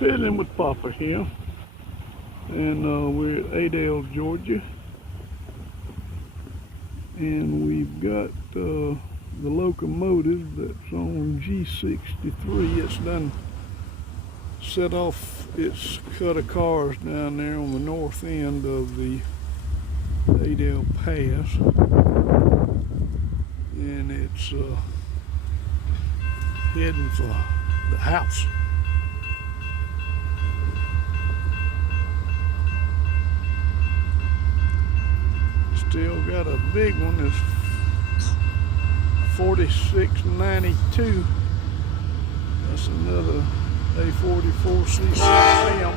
Pedaling with Papa here, and we're at Adel, Georgia, and we've got the locomotive that's on G63. It's done set off its cut of cars down there on the north end of the Adel Pass, and it's heading for the house. Still got a big one. It's 4692. That's another AC44C6M.